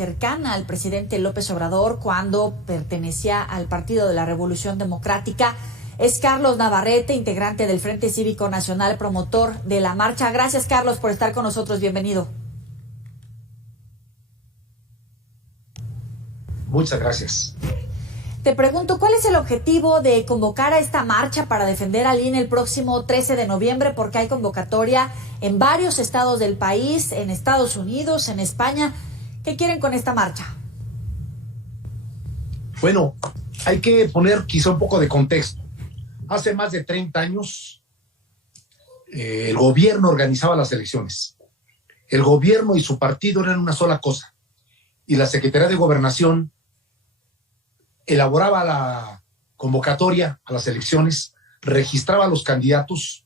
cercana al presidente López Obrador cuando pertenecía al Partido de la Revolución Democrática. Es Carlos Navarrete, integrante del Frente Cívico Nacional, promotor de la marcha. Gracias, Carlos, por estar con nosotros. Bienvenido. Muchas gracias. Te pregunto, ¿cuál es el objetivo de convocar a esta marcha para defender al INE el próximo 13 de noviembre? Porque hay convocatoria en varios estados del país, en Estados Unidos, en España. ¿Qué quieren con esta marcha? Bueno, hay que poner quizá un poco de contexto. Hace más de 30 años, el gobierno organizaba las elecciones. El gobierno y su partido eran una sola cosa. Y la Secretaría de Gobernación elaboraba la convocatoria a las elecciones, registraba a los candidatos,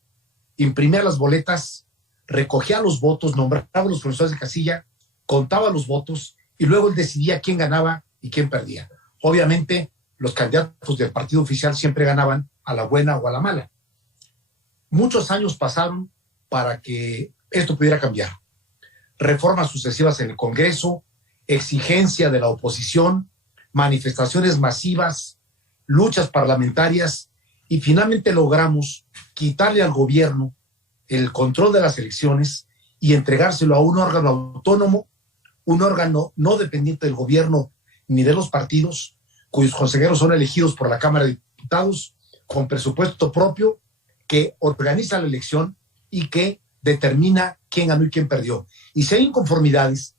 imprimía las boletas, recogía los votos, nombraba a los profesores de casilla, contaba los votos y luego él decidía quién ganaba y quién perdía. Obviamente, los candidatos del partido oficial siempre ganaban a la buena o a la mala. Muchos años pasaron para que esto pudiera cambiar. Reformas sucesivas en el Congreso, exigencia de la oposición, manifestaciones masivas, luchas parlamentarias y finalmente logramos quitarle al gobierno el control de las elecciones y entregárselo a un órgano autónomo, un órgano no dependiente del gobierno ni de los partidos, cuyos consejeros son elegidos por la Cámara de Diputados con presupuesto propio, que organiza la elección y que determina quién ganó y quién perdió. Y si hay inconformidades,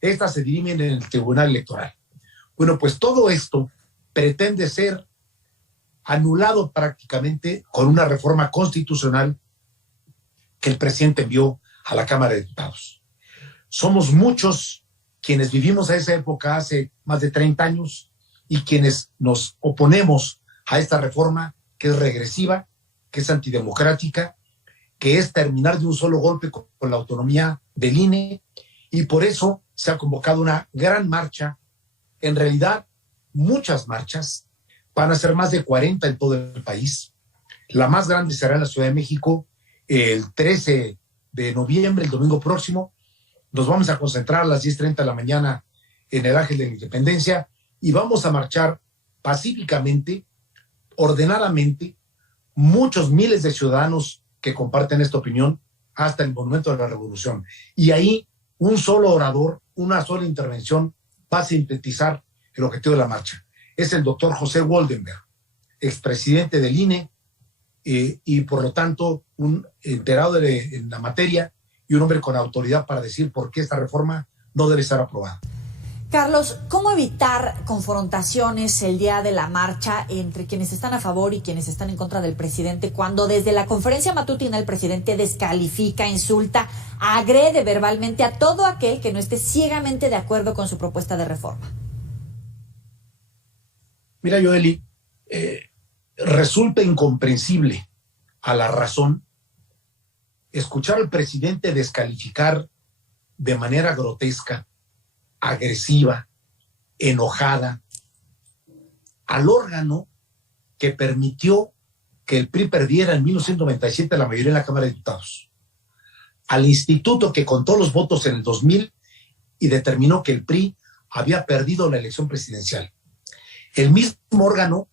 estas se dirimen en el Tribunal Electoral. Bueno, pues todo esto pretende ser anulado prácticamente con una reforma constitucional que el presidente envió a la Cámara de Diputados. Somos muchos quienes vivimos a esa época hace más de 30 años y quienes nos oponemos a esta reforma que es regresiva, que es antidemocrática, que es terminar de un solo golpe con la autonomía del INE, y por eso se ha convocado una gran marcha. En realidad, muchas marchas, van a ser más de 40 en todo el país. La más grande será en la Ciudad de México el 13 de noviembre, el domingo próximo. Nos vamos a concentrar a las 10:30 de la mañana en el Ángel de la Independencia y vamos a marchar pacíficamente, ordenadamente, muchos miles de ciudadanos que comparten esta opinión hasta el Monumento de la Revolución. Y ahí un solo orador, una sola intervención va a sintetizar el objetivo de la marcha. Es el doctor José Woldenberg, expresidente del INE, y por lo tanto un enterado en la materia y un hombre con autoridad para decir por qué esta reforma no debe ser aprobada. Carlos, ¿cómo evitar confrontaciones el día de la marcha entre quienes están a favor y quienes están en contra del presidente cuando desde la conferencia matutina el presidente descalifica, insulta, agrede verbalmente a todo aquel que no esté ciegamente de acuerdo con su propuesta de reforma? Mira, Yoeli, resulta incomprensible a la razón escuchar al presidente descalificar de manera grotesca, agresiva, enojada, al órgano que permitió que el PRI perdiera en 1997 la mayoría en la Cámara de Diputados, al instituto que contó los votos en el 2000 y determinó que el PRI había perdido la elección presidencial, el mismo órgano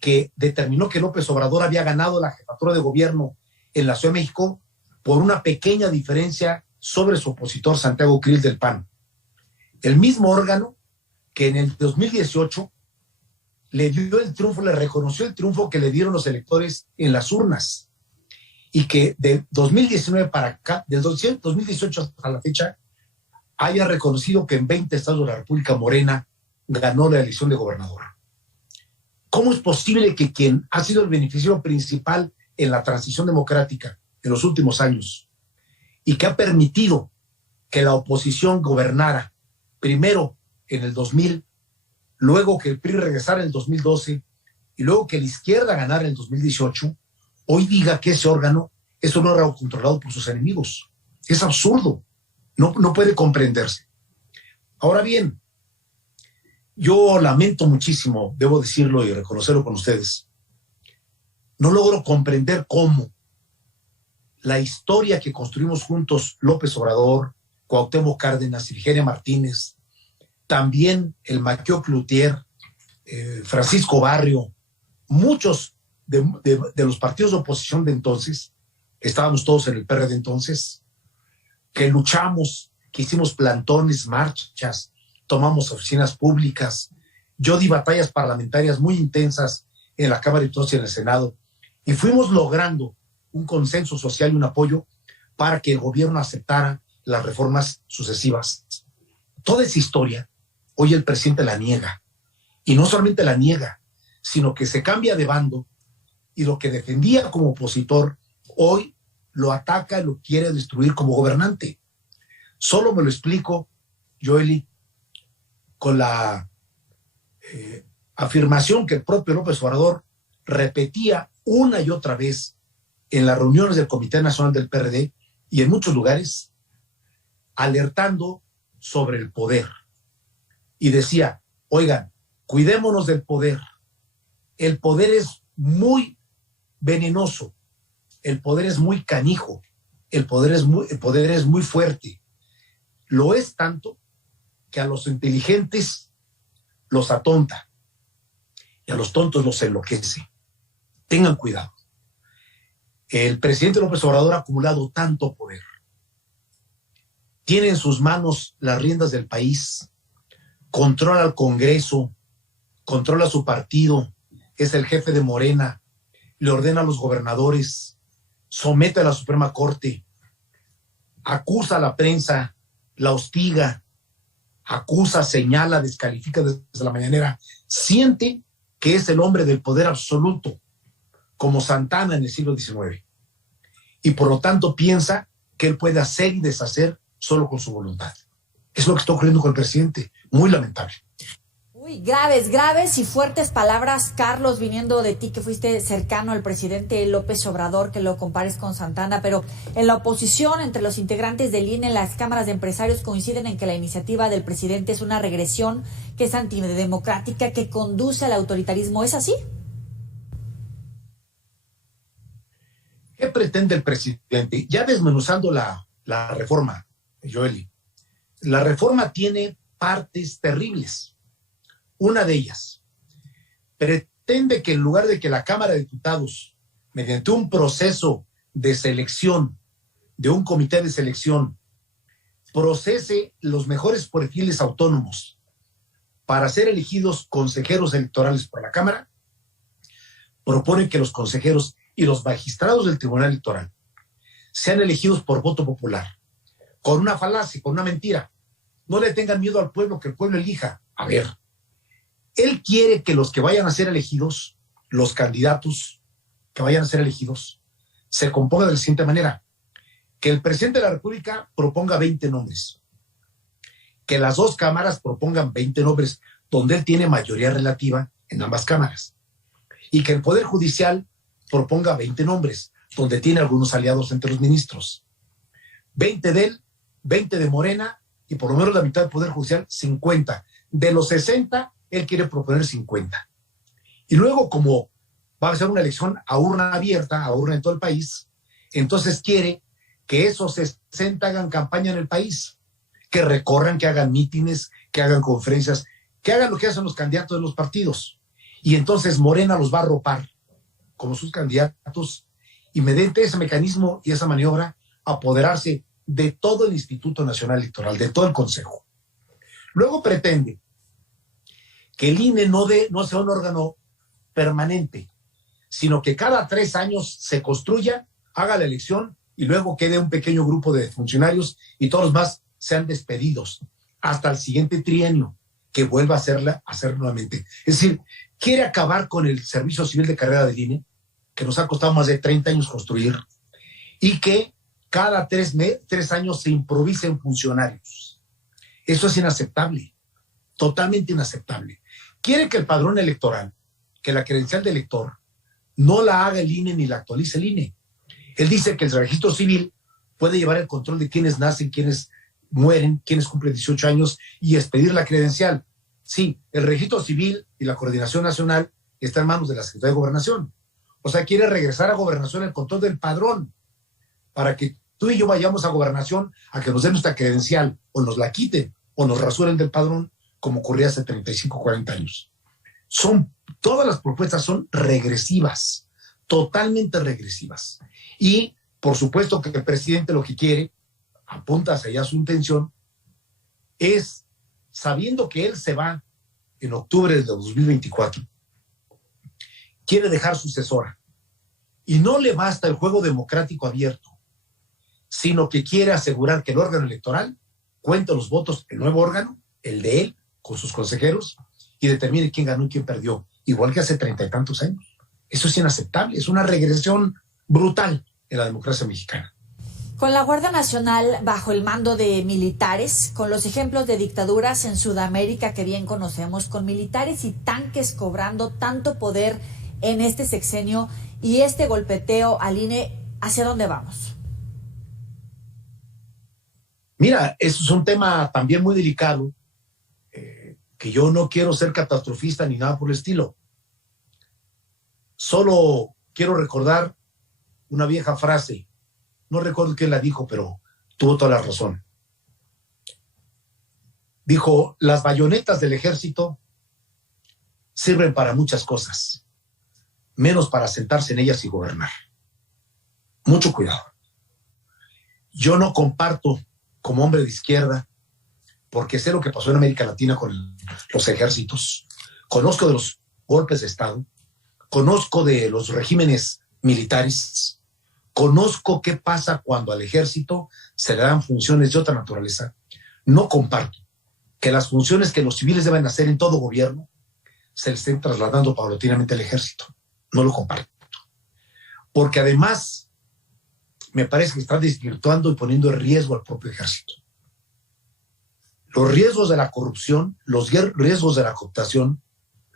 que determinó que López Obrador había ganado la jefatura de gobierno en la Ciudad de México por una pequeña diferencia sobre su opositor Santiago Krill del PAN. El mismo órgano que en el 2018 le dio el triunfo, le reconoció el triunfo que le dieron los electores en las urnas y que de 2019 para acá, del 2018 hasta la fecha, haya reconocido que en 20 estados de la República Morena ganó la elección de gobernador. ¿Cómo es posible que quien ha sido el beneficiario principal en la transición democrática en los últimos años y que ha permitido que la oposición gobernara primero en el 2000, luego que el PRI regresara en el 2012 y luego que la izquierda ganara en el 2018, hoy diga que ese órgano es un órgano controlado por sus enemigos? Es absurdo, no puede comprenderse. Ahora bien, yo lamento muchísimo, debo decirlo y reconocerlo con ustedes, no logro comprender cómo la historia que construimos juntos López Obrador, Cuauhtémoc Cárdenas y Virginia Martínez, también el Maquio Cloutier, Francisco Barrio, muchos de los partidos de oposición de entonces, estábamos todos en el PRD entonces, que luchamos, que hicimos plantones, marchas, tomamos oficinas públicas. Yo di batallas parlamentarias muy intensas en la Cámara de Diputados y en el Senado, y fuimos logrando un consenso social y un apoyo para que el gobierno aceptara las reformas sucesivas. Toda esa historia, hoy el presidente la niega, y no solamente la niega, sino que se cambia de bando, y lo que defendía como opositor, hoy lo ataca y lo quiere destruir como gobernante. Solo me lo explico, Joely, con la afirmación que el propio López Obrador repetía una y otra vez en las reuniones del Comité Nacional del PRD y en muchos lugares, alertando sobre el poder. Y decía, oigan, cuidémonos del poder. El poder es muy venenoso, el poder es muy canijo, el poder es muy fuerte. Lo es tanto que a los inteligentes los atonta y a los tontos los enloquece. Tengan cuidado. El presidente López Obrador ha acumulado tanto poder. Tiene en sus manos las riendas del país, controla al Congreso, controla su partido, es el jefe de Morena, le ordena a los gobernadores, somete a la Suprema Corte, acusa a la prensa, la hostiga, acusa, señala, descalifica desde la mañanera, siente que es el hombre del poder absoluto, como Santana en el siglo XIX. Y por lo tanto piensa que él puede hacer y deshacer solo con su voluntad. Es lo que está ocurriendo con el presidente. Muy lamentable. Uy, graves y fuertes palabras, Carlos, viniendo de ti, que fuiste cercano al presidente López Obrador, que lo compares con Santana, pero en la oposición, entre los integrantes del INE, las cámaras de empresarios coinciden en que la iniciativa del presidente es una regresión, que es antidemocrática, que conduce al autoritarismo. ¿Es así? ¿Qué pretende el presidente? Ya desmenuzando la reforma, Joely, la reforma tiene partes terribles. Una de ellas pretende que en lugar de que la Cámara de Diputados, mediante un proceso de selección, de un comité de selección, procese los mejores perfiles autónomos para ser elegidos consejeros electorales por la Cámara, propone que los consejeros y los magistrados del Tribunal Electoral sean elegidos por voto popular, con una falacia, con una mentira. No le tengan miedo al pueblo, que el pueblo elija. A ver, él quiere que los que vayan a ser elegidos, los candidatos que vayan a ser elegidos, se compongan de la siguiente manera: que el presidente de la República proponga 20 nombres, que las dos cámaras propongan 20 nombres, donde él tiene mayoría relativa en ambas cámaras, y que el Poder Judicial proponga 20 nombres, donde tiene algunos aliados entre los ministros. 20 de él, 20 de Morena, y por lo menos la mitad del Poder Judicial, 50. De los 60, él quiere proponer 50. Y luego, como va a ser una elección a urna abierta, a urna en todo el país, entonces quiere que esos 60 hagan campaña en el país, que recorran, que hagan mítines, que hagan conferencias, que hagan lo que hacen los candidatos de los partidos. Y entonces Morena los va a arropar como sus candidatos, y mediante ese mecanismo y esa maniobra apoderarse de todo el Instituto Nacional Electoral, de todo el Consejo. Luego pretende que el INE no sea un órgano permanente, sino que cada 3 años se construya, haga la elección y luego quede un pequeño grupo de funcionarios y todos los más sean despedidos hasta el siguiente trienio, que vuelva a hacer nuevamente. Es decir, quiere acabar con el servicio civil de carrera del INE, que nos ha costado más de 30 años construir, y que cada 3 años se improvisen funcionarios. Eso es inaceptable, totalmente inaceptable. Quiere que el padrón electoral, que la credencial de elector, no la haga el INE ni la actualice el INE. Él dice que el registro civil puede llevar el control de quiénes nacen, quiénes mueren, quiénes cumplen 18 años y expedir la credencial. Sí, el registro civil y la coordinación nacional está en manos de la Secretaría de Gobernación. O sea, quiere regresar a Gobernación el control del padrón para que tú y yo vayamos a Gobernación a que nos den nuestra credencial o nos la quiten o nos rasuren del padrón, como ocurría hace 35, 40 años. Todas las propuestas son regresivas, totalmente regresivas. Y por supuesto que el presidente lo que quiere, apunta hacia allá su intención, es, sabiendo que él se va en octubre de 2024, quiere dejar sucesora. Y no le basta el juego democrático abierto, sino que quiere asegurar que el órgano electoral cuente los votos, el nuevo órgano, el de él, con sus consejeros, y determine quién ganó y quién perdió, igual que hace 30 y tantos años. Eso es inaceptable, es una regresión brutal en la democracia mexicana. Con la Guardia Nacional bajo el mando de militares, con los ejemplos de dictaduras en Sudamérica que bien conocemos, con militares y tanques cobrando tanto poder en este sexenio y este golpeteo al INE, ¿hacia dónde vamos? Mira, eso es un tema también muy delicado, que yo no quiero ser catastrofista ni nada por el estilo. Solo quiero recordar una vieja frase. No recuerdo quién la dijo, pero tuvo toda la razón. Dijo, las bayonetas del ejército sirven para muchas cosas, menos para sentarse en ellas y gobernar. Mucho cuidado. Yo no comparto como hombre de izquierda, porque sé lo que pasó en América Latina con los ejércitos. Conozco de los golpes de Estado, conozco de los regímenes militares, conozco qué pasa cuando al ejército se le dan funciones de otra naturaleza. No comparto que las funciones que los civiles deben hacer en todo gobierno se les estén trasladando paulatinamente al ejército. No lo comparto. Porque además me parece que están desvirtuando y poniendo en riesgo al propio ejército. Los riesgos de la corrupción, los riesgos de la cooptación,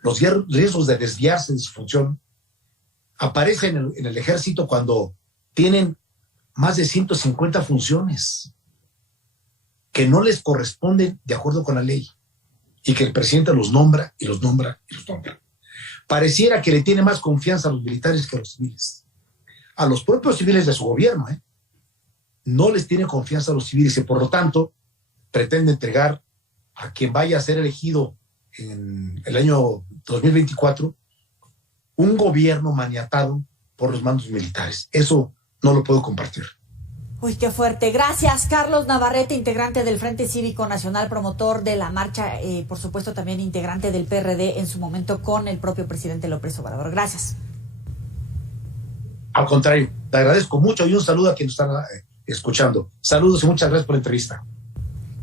los riesgos de desviarse de su función aparecen en el ejército cuando tienen más de 150 funciones que no les corresponden de acuerdo con la ley y que el presidente los nombra y los nombra y los nombra. Pareciera que le tiene más confianza a los militares que a los civiles. A los propios civiles de su gobierno, no les tiene confianza a los civiles y por lo tanto pretende entregar a quien vaya a ser elegido en el año 2024 un gobierno maniatado por los mandos militares. Eso no lo puedo compartir. Uy, qué fuerte. Gracias, Carlos Navarrete, integrante del Frente Cívico Nacional, promotor de la marcha, por supuesto también integrante del PRD en su momento con el propio presidente López Obrador. Gracias. Al contrario, te agradezco mucho y un saludo a quienes están escuchando. Saludos y muchas gracias por la entrevista.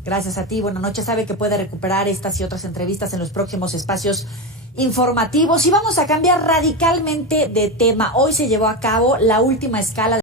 Gracias a ti. Buenas noches. Sabe que puede recuperar estas y otras entrevistas en los próximos espacios informativos. Y vamos a cambiar radicalmente de tema. Hoy se llevó a cabo la última escala